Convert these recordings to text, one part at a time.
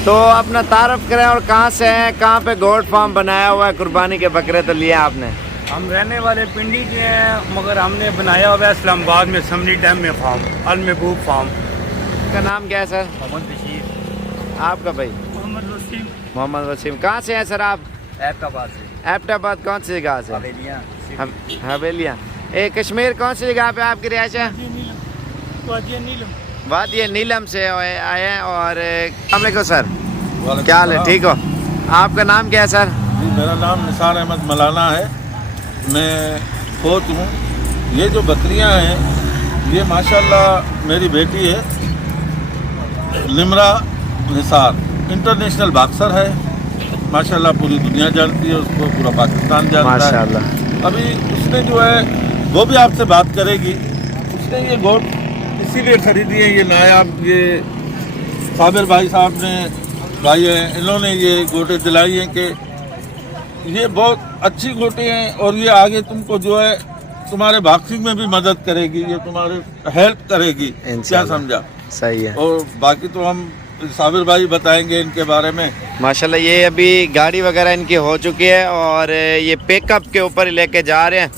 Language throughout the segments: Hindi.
तो अपना तारफ़ करें और कहाँ से हैं, कहाँ पे गोट फार्म बनाया हुआ है, कुर्बानी के बकरे तो लिए आपने? हम रहने वाले पिंडी के हैं, मगर हमने बनाया हुआ है इस्लामाबाद में समरी डैम में फार्म, अल महबूब फार्म। का नाम क्या है सर? मोहम्मद बशीर। आपका भाई? मोहम्मद वसीम। मोहम्मद वसीम। कहाँ से हैं सर आप? एबटाबाद से। एबटाबाद कौन सी जगह से? हवेलियाँ। हवेलियाँ। कश्मीर कौन सी जगह पे आपकी रिहाइश है? वादी नीलम से आए हैं। और अस्सलाम वालेकुम सर, क्या हाल है, ठीक हो? आपका नाम क्या है सर? जी, मेरा नाम निसार अहमद मलाना है, मैं कोच हूँ। ये जो बकरियाँ हैं ये माशाल्लाह मेरी बेटी है, निमरा निसार, इंटरनेशनल बॉक्सर है माशाल्लाह, पूरी दुनिया जानती है उसको, पूरा पाकिस्तान जानता है माशाल्लाह। अभी उसने जो है वो भी आपसे बात करेगी। उसने ये गोट इसीलिए खरीदी है, ये नायाब, ये साबिर भाई साहब ने भाई हैं, इन्होंने ये गोटे दिलाई हैं कि ये बहुत अच्छी गोटे हैं और ये आगे तुमको जो है तुम्हारे बॉक्सिंग में भी मदद करेगी, ये तुम्हारे हेल्प करेगी, क्या समझा? सही है। और बाकी तो हम साबिर भाई बताएंगे इनके बारे में। माशाल्लाह ये अभी गाड़ी वगैरह इनकी हो चुकी है और ये पिकअप के ऊपर लेके जा रहे हैं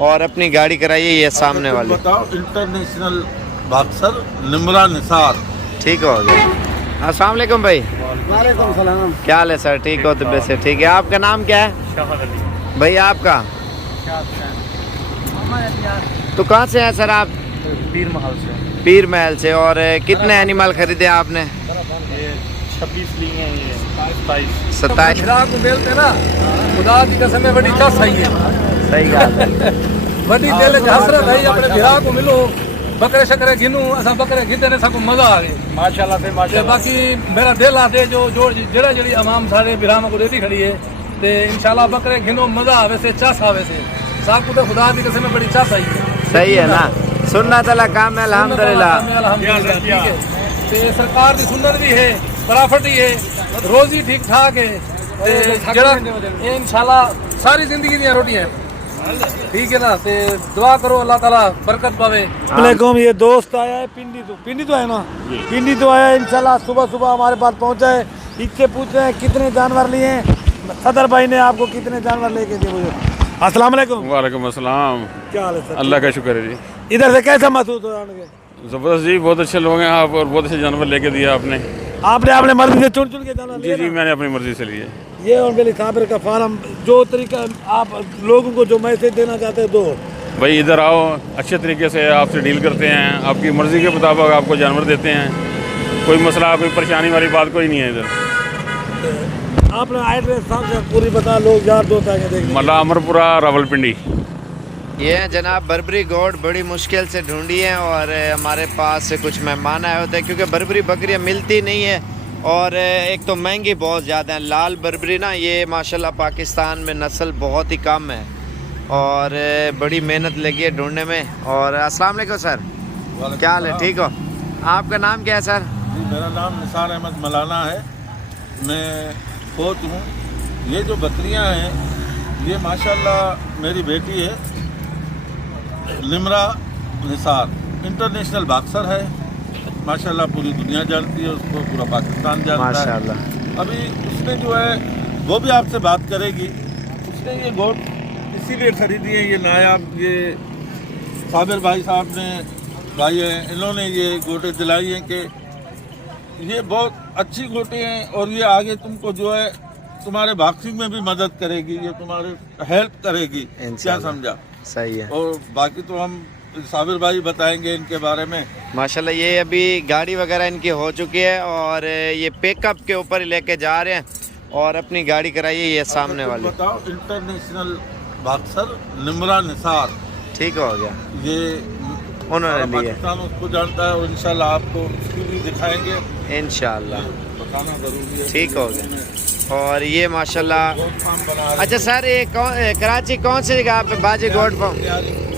और अपनी गाड़ी कराइए ये सामने वाले। बताओ, इंटरनेशनल बॉक्सर निमरा निसार। ठीक हो गया। अस्सलाम वालेकुम भाई। वालेकुम सलाम। क्या हाल है सर, ठीक हो? तबीयत से ठीक है। आपका नाम क्या है शफकत अली। भाई? आपका? तो कहाँ से हैं सर आप? पीर महल से। पीर महल से। और कितने एनिमल खरीदे आपने? ये 26 लिए हैं, ये 27। 27। को मिलते ना, खुदा की कसम में बड़ी चाह सही है। सही बात है। बड़ी दिल च हसरत है अपने भिरा को मिलो, बकरे शकरे गिनू, असा बकरे गिनते ने सबको मजा आ गया माशाल्लाह से माशाल्लाह। बाकी मेरा दिल आते जो जेड़ा जेड़ी अवाम सारे भिरा को देती खड़ी है ते इंशाल्लाह बकरे गिनो, मजा आवे से, चाह आवे से सब को तो खुदा की कसम में बड़ी चाह सही है। सही है ना, सुनना चला काम है अल्हम्दुलिल्लाह। ठीक है, ते सरकार की सुन्नत भी है, प्रॉफिट ही है, रोजी ठीक ठाक है, जेड़ा इंशाल्लाह सारी जिंदगी दी रोटियां ठीक है ना। ते दुआ करो अल्लाह ताला बरकत पावे। वालेकुम। ये दोस्त आया है पिंडी तो है ना, पिंडी तो आया है इंशाल्लाह, सुबह सुबह हमारे पास पहुंचा है। इससे पूछ रहे हैं कितने जानवर लिए हैं, सदर भाई ने आपको कितने जानवर लेके दिए मुझे। अस्सलाम वालेकुम। वालेकुम अस्सलाम। क्या हाल है सर? अल्लाह का शुक्र है जी। इधर से कैसा महसूस हो रहा है? ज़बरदस्त जी, बहुत अच्छे लोग हैं आप और बहुत अच्छे जानवर लेके दिया आपने। आपने अपने मर्जी से चुन के जानवर जी लिए जी, ना? मैंने अपनी मर्जी से लिए। ये और मेरी साबिर का फार्म, जो तरीका आप लोगों को जो मैसेज देना चाहते हैं दो। भाई इधर आओ, अच्छे तरीके से आपसे डील करते हैं, आपकी मर्ज़ी के मुताबिक आपको जानवर देते हैं, कोई मसला कोई परेशानी वाली बात कोई नहीं है इधर। आपने एड्रेस साहब से पूरी बता, लोग यार दोस्त आगे देखें। मल्ला अमरपुरा रावलपिंडी। ये है जनाब बर्बरी गोट, बड़ी मुश्किल से ढूंढी है और हमारे पास से कुछ मेहमान आए होते हैं क्योंकि बर्बरी बकरियाँ मिलती नहीं है और एक तो महंगी बहुत ज़्यादा है। लाल बर्बरी ना, ये माशाल्लाह पाकिस्तान में नस्ल बहुत ही कम है और बड़ी मेहनत लगी है ढूंढने में। और अस्सलाम वालेकुम सर, क्या हाल है, ठीक हो? आपका नाम क्या है सर? जी, मेरा नाम निसार अहमद मलाना है, मैं कोच हूँ। ये जो बकरियाँ हैं ये माशाल्लाह मेरी बेटी है, निमरा निसार, इंटरनेशनल बॉक्सर है माशाल्लाह, पूरी दुनिया जानती है उसको, पूरा पाकिस्तान जानता है माशाल्लाह। अभी उसने जो है वो भी आपसे बात करेगी। उसने ये गोट इसीलिए खरीदी है, ये नायाब, ये साबिर भाई साहब ने भाई हैं, इन्होंने ये गोटे दिलाई हैं कि ये बहुत अच्छी गोटे हैं और ये आगे तुमको जो है तुम्हारे बॉक्सिंग में भी मदद करेगी, ये तुम्हारे हेल्प करेगी, क्या समझा? सही है। और बाकी तो हम साबिर भाई बताएंगे इनके बारे में। माशाल्लाह ये अभी गाड़ी वगैरह इनकी हो चुकी है और ये पिकअप के ऊपर लेके जा रहे हैं और अपनी गाड़ी कराइए ये सामने वाले। बताओ, इंटरनेशनल बॉक्सर निमरा निसार। ठीक हो गया, ये उन्होंने लिए। पाकिस्तान उसको जानता है और इंशाल्लाह आपको उसकी भी दिखाएंगे, इंशाल्लाह बताना जरूरी है। ठीक हो गया। और ये माशाल्लाह। गोट फार्म बना रहे हैं। अच्छा सर, ये कराची कौन सी जगह पे बाजी गोट फार्म?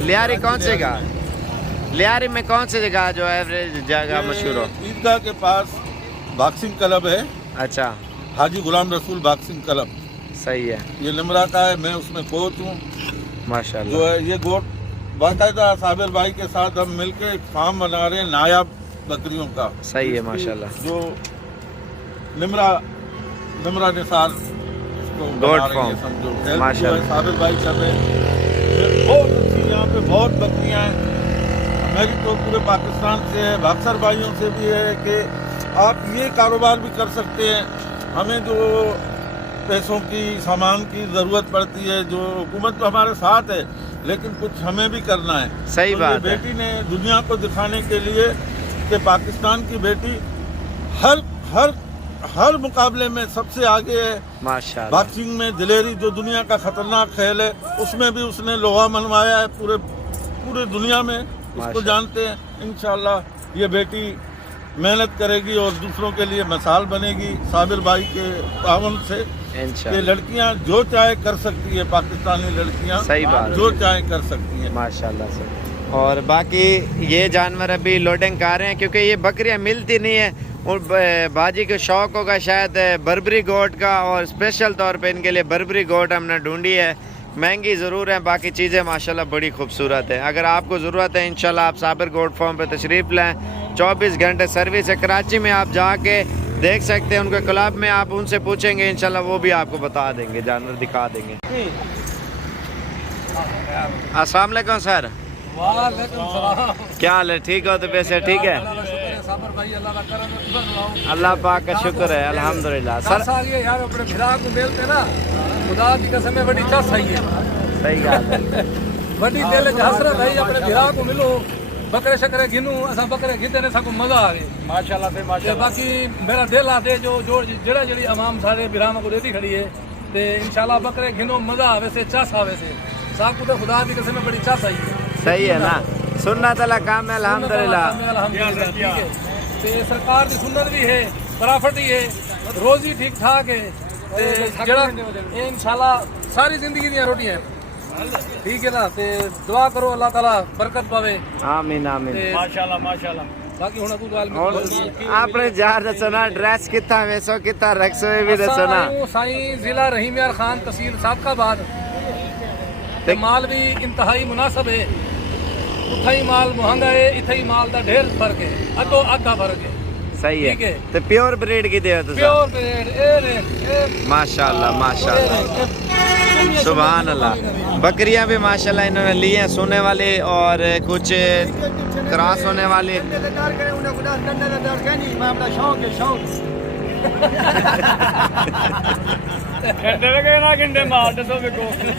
लियारी कौन सी जगह? लियारी में कौन सी जगह जो एवरेज जगह मशहूर हो? ईदगाह के पास बॉक्सिंग क्लब है, अच्छा, हाजी गुलाम रसूल बॉक्सिंग क्लब, सही है। ये निमरा का है, मैं उसमें कोच हूँ। माशाल्लाह जो है ये गोट बाकायदा साबिर भाई के साथ हम मिलके एक फार्म बना रहे हैं नायाब बकरियों का। सही है माशाल्लाह। जो निमरा निसार इसको बना गोट रही है, फार्म। समझो। हेल्प जो माशाल्लाह। है साबिर भाई कर रहे हैं, बहुत अच्छी, यहाँ पे बहुत बकरियाँ हैं। मेरी तो पूरे पाकिस्तान से है, अक्सर भाइयों से भी है कि आप ये कारोबार भी कर सकते हैं। हमें जो पैसों की सामान की ज़रूरत पड़ती है, जो हुकूमत तो हमारे साथ है, लेकिन कुछ हमें भी करना है। सही तो बात ये है। बेटी ने दुनिया को दिखाने के लिए कि पाकिस्तान की बेटी हर हर हर मुकाबले में सबसे आगे है। माशाल्लाह। बॉक्सिंग में दिलेरी जो दुनिया का खतरनाक खेल है, उसमें भी उसने लोहा मनवाया है। पूरे दुनिया में उसको माशाल्लाह। जानते हैं। इंशाल्लाह ये बेटी मेहनत करेगी और दूसरों के लिए मिसाल बनेगी साबिर भाई के तावन से। ये इंशाल्लाह। लड़कियां जो चाहे कर सकती है, पाकिस्तानी लड़कियां सही बात है। जो चाहे कर सकती हैं। माशाल्लाह से। और बाकी ये जानवर अभी लोडिंग कर रहे हैं क्योंकि ये बकरियां मिलती नहीं है। और बाजी के शौक होगा शायद बर्बरी गोट का, और स्पेशल तौर पे इनके लिए बर्बरी गोट हमने ढूंढी है। महंगी ज़रूर है, बाकी चीज़ें माशाल्लाह बड़ी खूबसूरत है। अगर आपको ज़रूरत है इंशाल्लाह आप साबिर गोट फार्म पे तशरीफ़ लाएँ। 24 घंटे सर्विस है। कराची में आप जाके देख सकते हैं, उनके क्लब में आप उनसे पूछेंगे इंशाल्लाह वो भी आपको बता देंगे, जानवर दिखा देंगे। अस्सलाम वालेकुम सर, वालेकुम सलाम। क्या हाल है? ठीक हो? तो वैसे ठीक है, साबर भाई अल्लाह का करम है, तुम सुनाओ। अल्लाह पाक का शुक्र है, अल्हम्दुलिल्लाह। सर सर ये यार अपने भिरा को मिलते ना, खुदा की कसम है बड़ी चाह सही है, सही बात है। बड़ी दिल च हसरत है अपने भिरा को मिलो, बकरे शकरे गिनू, असा बकरे गिनते ने सबको मजा आ गया माशाल्लाह से माशाल्लाह। बाकी मेरा दिल आते जो जेड़ा जेड़ी अवाम सारे भिरा को देती खड़ी है, ते इंशाल्लाह बकरे गिनो मजा आवे से चाह आवे से साकू तो खुदा की कसम है बड़ी चाह सही है। सही है ना, सुनना तला काम है अल्हम्दुलिल्लाह। ठीक है, ते सरकार की सुन्नत भी है, प्रॉफिट ही है, रोजी ठीक ठाक है, ते जेड़ा ये इंशाल्लाह सारी जिंदगी दी रोटियां ठीक है ना। ते दुआ करो अल्लाह ताला बरकत पावे। आमीन आमीन। माशाल्लाह माशाल्लाह। बाकी हुन तू गल और आपने जार दसना ड्रेस कितना वैसो कितना रखसो ये भी दसना। साईं जिला रहीम यार खान तहसील सादकाबाद, ते माल भी इंतहाई मुनासिब है। उथा ही माल महंगा है, इथे ही माल दा ढेर फर्क है, अधो आधा फर्क है। सही ठीक है। है। तो प्योर ब्रीड की दे तुसा? प्योर ब्रीड ए माशाल्लाह माशाल्लाह, सुभान अल्लाह। बकरियां भी माशाल्लाह इन्होंने ली हैं, सोने वाली और कुछ क्रॉस होने वाली।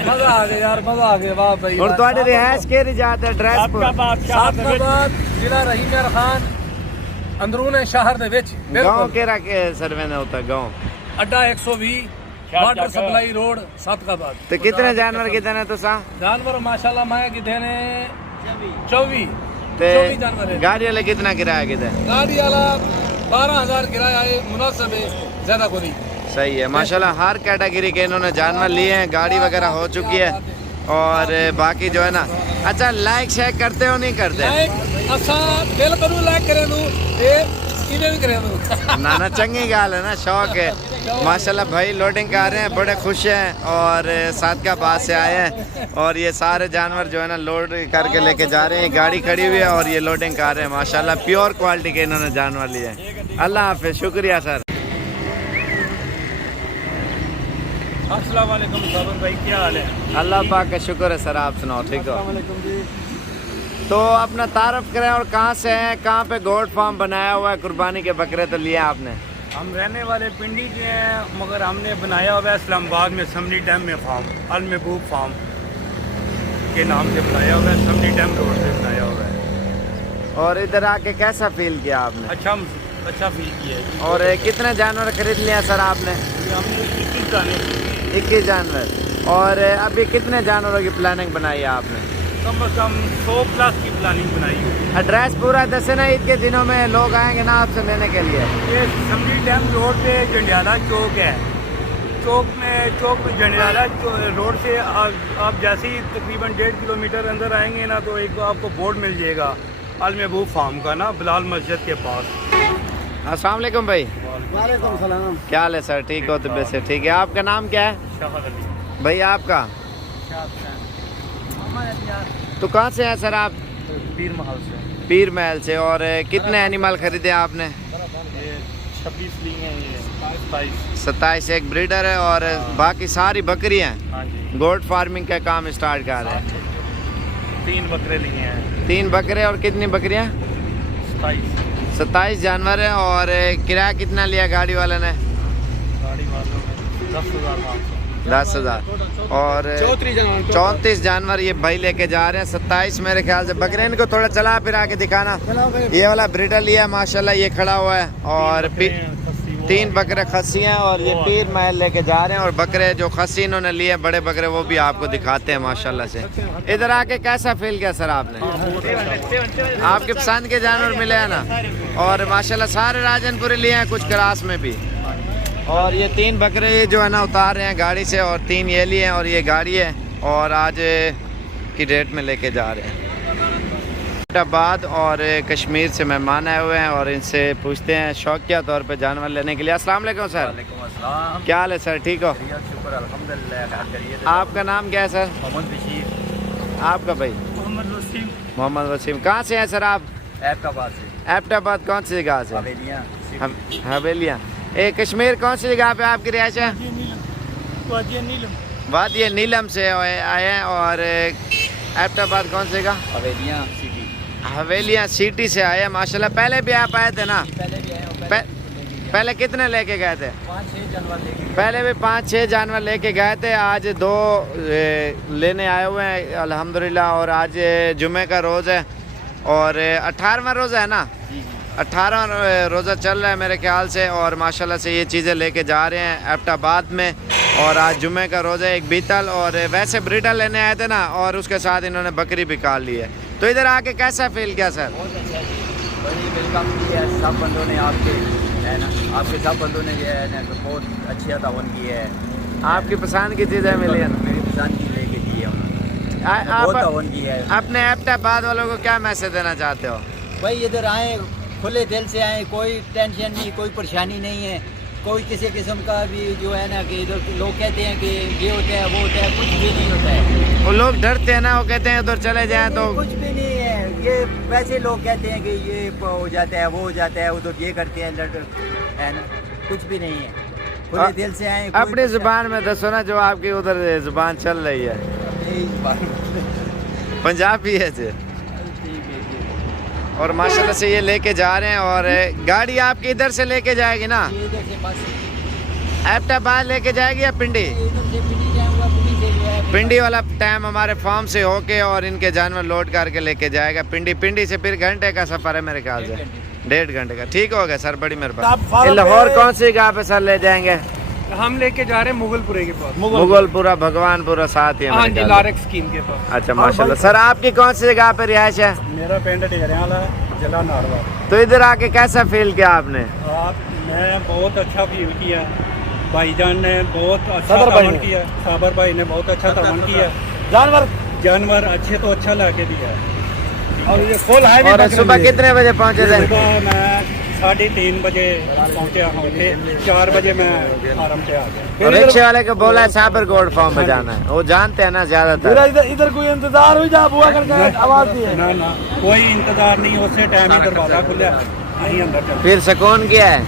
मजा आ गया यार, मजा आ गया, वाह भाई। और तुम्हारी रिहाइश केरी जात है ड्रेस सादकाबाद जिला रहीम यार खान अंदरून शहर दे विच गांव केरा के सर्वे ने होता है गांव? अड्डा 120 वाटर सप्लाई रोड सादकाबाद। तो कितने जानवर कितने तुसा? जानवर माशाल्लाह माया कितने ने 24 ते 24 जानवर है। गाड़ी वाले कितना किराया कितने? गाड़ी वाला 12,000 किराया है, मुनासिब है, ज्यादा को नहीं। सही है माशाल्लाह। हर कैटेगरी के इन्होंने जानवर लिए हैं, गाड़ी वगैरह हो चुकी है। और बाकी जो है ना, अच्छा लाइक शेयर करते हो नहीं करते? लाइक असा दिल करूं लाइक करे दू ए इने भी करे दू ना ना, चंगी गाल है ना, शौक है माशाल्लाह। भाई लोडिंग कर रहे हैं, बड़े खुश हैं और सादकाबाद से आए हैं। और ये सारे जानवर जो है ना लोड करके लेके जा रहे हैं, गाड़ी खड़ी हुई है और ये लोडिंग कर रहे हैं माशाल्लाह। प्योर क्वालिटी के इन्होंने जानवर लिए हैं। अल्लाह हाफिज, शुक्रिया सर। अस्सलाम वालेकुम साबर भाई, क्या हाल है? अल्लाह पाक का शुक्र है सर, आप सुनाओ ठीक हो? तो अपना तारफ करें और कहाँ से हैं, कहाँ पे गोट फार्म बनाया हुआ है, कुर्बानी के बकरे तो लिए आपने? हम रहने वाले पिंडी के हैं, मगर हमने बनाया हुआ है इस्लामाबाद में समनी डैम में फार्म, अल महबूब फार्म के नाम से बनाया हुआ है, समनी डैम रोड पे बनाया हुआ है। और इधर आके कैसा फील किया आपने? अच्छा फील किया है। और कितने जानवर खरीद लिए सर आपने? हमने 21 गाने 21 जानवर। और अभी कितने जानवरों की प्लानिंग बनाई है आपने? कम से कम 100 प्लस की प्लानिंग बनाई हुई। एड्रेस पूरा दसे ना, ईद के दिनों में लोग आएंगे ना आपसे लेने के लिए। ये समनी डैम रोड पे जंडियाला चौक है, चौक में जंडियाला रोड से आप जैसे ही तकरीबन 1.5 किलोमीटर अंदर आएंगे ना, तो एक आपको बोर्ड मिल जाएगा अल महबूब फार्म का ना, बिलाल मस्जिद के पास। अस्सलाम वालेकुम भाई। वालेकुम सलाम। क्या हाल है सर? ठीक हो? तो वैसे ठीक है। आपका नाम क्या है शफकत अली। भाई? आपका? तो कहाँ से हैं सर आप? पीर महल से। पीर महल से। और कितने एनिमल खरीदे आपने? ये 26 लिए हैं। ये 27 एक ब्रीडर है और बाकी सारी बकरियां हैं। हाँ जी, गोट फार्मिंग का काम स्टार्ट कर रहे हैं। 3 बकरे लिए हैं। 3 बकरे और कितनी बकरियां? 27 जानवर है। और किराया कितना लिया गाड़ी वाले ने? गाड़ी वालों ने 10,500। 10,000। और 34 जानवर ये भाई लेके जा रहे हैं। 27 मेरे ख्याल से बकरे। इनको थोड़ा चला फिरा के दिखाना। ये वाला ब्रीडर लिया माशाल्लाह, ये खड़ा हुआ है। और 3 बकरे खस्सी हैं और ये पीर महल लेके जा रहे हैं। और बकरे जो खस्सी इन्होंने लिए बड़े बकरे वो भी आपको दिखाते हैं माशाल्लाह से। इधर आके कैसा फील किया सर आपने? आपके पसंद के जानवर मिले हैं ना? और माशाल्लाह सारे राजनपुरी लिए हैं, कुछ क्रास में भी। और ये 3 बकरे ये जो है ना उतार रहे हैं गाड़ी से, और 3 ये लिए हैं और ये गाड़ी है। और आज की डेट में लेके जा रहे हैं हैदराबाद। और कश्मीर से मेहमान आए हुए हैं और इनसे पूछते हैं शौकिया तौर पे जानवर लेने के लिए। अस्सलाम वालेकुम सर। वालेकुम क्या हाल है सर? ठीक हो? शुक्र अल्हम्दुलिल्लाह। आपका नाम क्या है सर? मोहम्मद बशीर। आपका भाई? मोहम्मद वसीम। मोहम्मद वसीम। कहाँ से हैं सर आप? ऐबटाबाद से। हैदराबाद कौन सी जगह से? हवेलियाँ। हवेलियाँ। कश्मीर कौन सी जगह पे आपकी रिहाइश है? वादिया नीलम से आए हैं। और हैदराबाद कौन सी जगह? हवेलियाँ सिटी। हवेलियाँ सिटी से आए हैं माशाल्लाह। पहले भी आप आए थे ना? पहले भी आए। पहले कितने लेके गए थे? 5-6 जानवर लेके। पहले भी 5-6 जानवर लेके गए थे। आज 2 लेने आए हुए हैं अल्हम्दुलिल्लाह। और आज जुमे का रोज़ है और 18वां रोज़ा है ना? 18वां रोज़ा चल रहा है मेरे ख्याल से। और माशाल्लाह से ये चीज़ें लेके जा रहे हैं हैदराबाद में। और आज जुमे का रोज़ा एक बीतल। और वैसे ब्रीडर लेने आए थे ना, और उसके साथ इन्होंने बकरी भी काट ली है। तो इधर आके कैसा फील किया सर? बहुत अच्छा है, बड़ी वेलकम की है सब बंदों ने आपके, है ना? आपके सब बंदों ने जो है ना तो बहुत अच्छी तावन की है। आपकी पसंद की चीज़ें मिली हैं? मेरी पसंद की लेके दी है उन्होंने, बहुत तावन की है। अपने हैदराबाद वालों को क्या मैसेज देना चाहते हो? भाई इधर आए, खुले दिल से आए, कोई टेंशन नहीं, कोई परेशानी नहीं है, कोई किसी किस्म का भी जो है ना कि इधर लोग कहते हैं कि ये होता है वो होता है, कुछ भी नहीं होता है। वो लोग डरते हैं ना, वो कहते हैं उधर चले जाएं तो। कुछ भी नहीं है, ये वैसे लोग कहते हैं कि ये हो जाता है वो हो जाता है, उधर ये करते हैं है ना, कुछ भी नहीं है। खुले दिल से आए। अपनी जुबान में दसो ना जो आपकी उधर जुबान चल रही है। पंजाबी है जी। और माशाल्लाह से ये लेके जा रहे हैं। और गाड़ी आपकी इधर से लेके जाएगी ना? हैदराबाद लेके जाएगी या पिंडी? पिंडी वाला टाइम हमारे फार्म से होके और इनके जानवर लोड करके लेके जाएगा पिंडी। पिंडी से फिर घंटे का सफर है मेरे ख्याल से, 1.5 घंटे का। ठीक हो गया सर, बड़ी मेहरबानी। लाहौर कौन सी जगह पे सर ले जाएंगे? हम लेके जा रहे हैं मुगलपुरे के पास। मुगलपुरा भगवानपुरा साथ ही है। हाँ जी, लारेक स्कीम के पास। अच्छा माशाल्लाह। सर आपकी कौन सी जगह पे रिहाइश है? मेरा पिंड डेरियाला है, जिला नारवा। तो इधर आके कैसा फील किया आपने? मैं बहुत अच्छा फील किया, भाईजान ने बहुत अच्छा तावन किया, साबर भाई ने बहुत अच्छा तावन किया। जानवर अच्छे तो अच्छा लाके दिया है। और ये फुल हाईवे। और सुबह कितने बजे पहुंचे थे? सुबह मैं 3:30 बजे पहुंचा हूँ, 4 बजे मैं फार्म पे आ गया। रिक्शे वाले को बोला है साबर गोल्ड फार्म में जाना है, वो जानते हैं ना ज्यादातर। इधर कोई इंतजार हुई जा बुआ करके आवाज दी है? ना कोई इंतजार नहीं, उसी टाइम ही दरवाजा खुला, नहीं अंदर चल। फिर सुकून किया है।